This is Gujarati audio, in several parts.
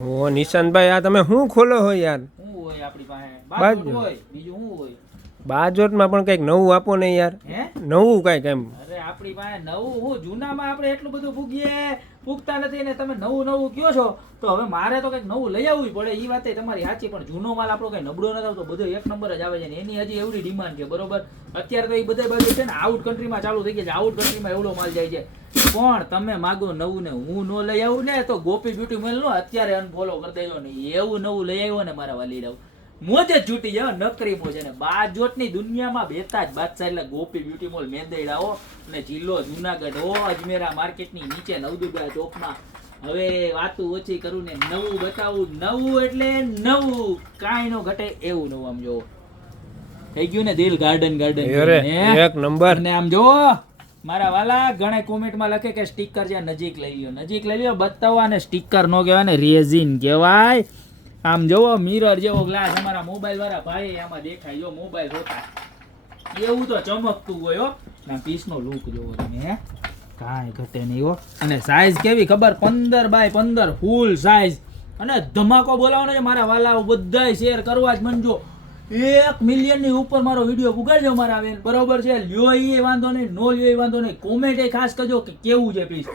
ઓ નિશાંતભાઈ, આ તમે શું ખોલો હો યાર? શું હોય આપણી પાસે? બાજુ. બાજુ હોય, બીજું શું હોય? બાજોટમાં પણ કંઈક નવું આપો ને યાર. હે? નવું કંઈક એમ. અરે આપણી પાસે નવું હું, જૂનામાં આપણે એટલું બધું ફૂગતા નથી ને તમે નવું નવું કયો છો, તો હવે મારે તો કંઈક નવું લઈ આવવું પડે. એ વાત તમારી સાચી, પણ જૂનો માલ આપણો કઈ નબળો નથી આવતો, બધો એક નંબર જ આવે છે ને એની હજી એવડી ડિમાન્ડ છે. બરોબર, અત્યારે તો એ બધા બાજુ છે ને આઉટ કન્ટ્રીમાં ચાલુ થઈ ગયા છે, આઉટ કન્ટ્રીમાં એવડો માલ જાય છે. પણ તમે માગો નવું ને હું ન લઈ આવું ને તો ગોપી બ્યુટી મોલ નો અત્યારે અનફોલો કરી દેજો ને. એવું નવું લઈ આવ્યો ને મારા વાલી રાવ, મોજે જ છૂટી જાય, નકરી મોજ. અને બાજોટની દુનિયામાં બેતા જ બાદશાહ એટલે ગોપી બ્યુટી મોલ મેંદરડા હો, અને જિલ્લો જુનાગઢ હો, અજમેરા માર્કેટની નીચે નવદુર્ગા ચોકમાં. હવે વાતું ઓછી કરું ને નવું બતાવું, નવું એટલે નવું, કાંઈ નો ઘટે એવું નવું. આમ જોવો થઈ ગયું ને દિલ ગાર્ડન એક નંબર. ને આમ જોવો મારા વાલા ઘણા કોમેન્ટમાં લખે કે સ્ટીકર જ્યાં નજીક લઈ લ્યો, નજીક લઈ લ્યો, બતાવવા ને સ્ટીકર નો કહેવાય ને રેઝિન કહેવાય. આમ જોવો મિરર જેવો ગ્લાસ અમારા મોબાઈલ વાળા ભાઈ આમાં દેખાય, જો મોબાઈલ હોતા એવું તો ચમકતું હોય હો. ના પીસ નો લુક જોવો તમે, હે કાંઈ ઘટે નહીં હો. અને સાઈઝ કેવી ખબર, 15x15 ફૂલ સાઈઝ. અને ધમાકો બોલાવવાનો છે મારા વાલાઓ, બધાય શેર કરવા જ મનજો. 1 મિલિયન ની ઉપર મારો વિડીયો પુગાડજો મારા બેન, બરોબર છે? લ્યો એ વાંધો નહીં, નો લ્યો એ વાંધો નહીં, કોમેન્ટ એ ખાસ કરજો કે કેવું છે પીસ.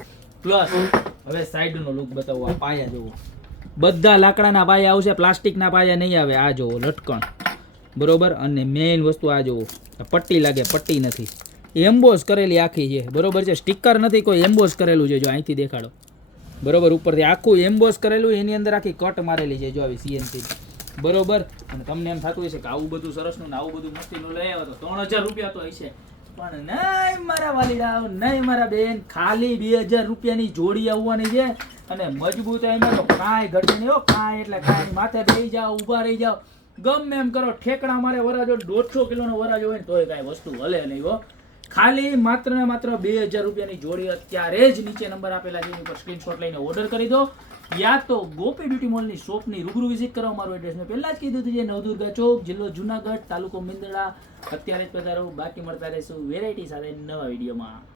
પ્લસ હવે સાઈડ નો લુક બતાવો, આ પાયા જોવો, બધા લાકડાના પાયા આવશે, પ્લાસ્ટિકના પાયા નહીં આવે. આ જોવો લટકણ, બરોબર. અને મેઇન વસ્તુ આ જોવો, પટ્ટી લાગે, પટ્ટી નથી, એમ્બોસ કરેલી આખી છે, બરોબર છે? સ્ટીકર નથી, કોઈ એમ્બોસ કરેલું છે. જો અહીંથી દેખાડો, બરોબર, ઉપરથી આખું એમ્બોસ કરેલું, એની અંદર આખી કટ મારેલી છે, જો આવી સીએનસી, બરોબર. અને તમને એમ થતું હશે કે આવું બધું સરસનું ને આવું બધું મસ્તીનું લઈ આવ્યો તો 3000 રૂપિયા તો હશે, પણ નહીં મારા વાલીડાઓ, નહીં મારા બેન, ખાલી 2000 રૂપિયાની જોડી આવવાની છે. અને મજબૂત એમાં તો કાંઈ ઘટે નહીં હો, કાંઈ એટલે કાંઈ. માથે બેસી જાઓ, ઊભા રહી જાઓ, ગમે એમ કરો, ઠેકડા મારે વરાજો, 150 કિલોનો વરાજો હોય ને તોય કાંઈ વસ્તુ હલે નહીં હો. ખાલી માત્ર ને માત્ર 2000 રૂપિયાની જોડી અત્યારે જ નીચે નંબર આપેલા છે, એની પર સ્ક્રીનશોટ લઈને ઓર્ડર કરી દો. યા તો ગોપી બ્યુટી મોલની શોપની રૂબરૂ વિઝિટ કરો. મારું એડ્રેસ મેં પહેલા જ કીધું હતું, જે નવદુર્ગા ચોક, જિલ્લો જુનાગઢ, તાલુકો મેંદરડા. અત્યારે જ પધારો, બાકી મળતા રહેશું વેરાયટી સાથે નવા વિડીયોમાં.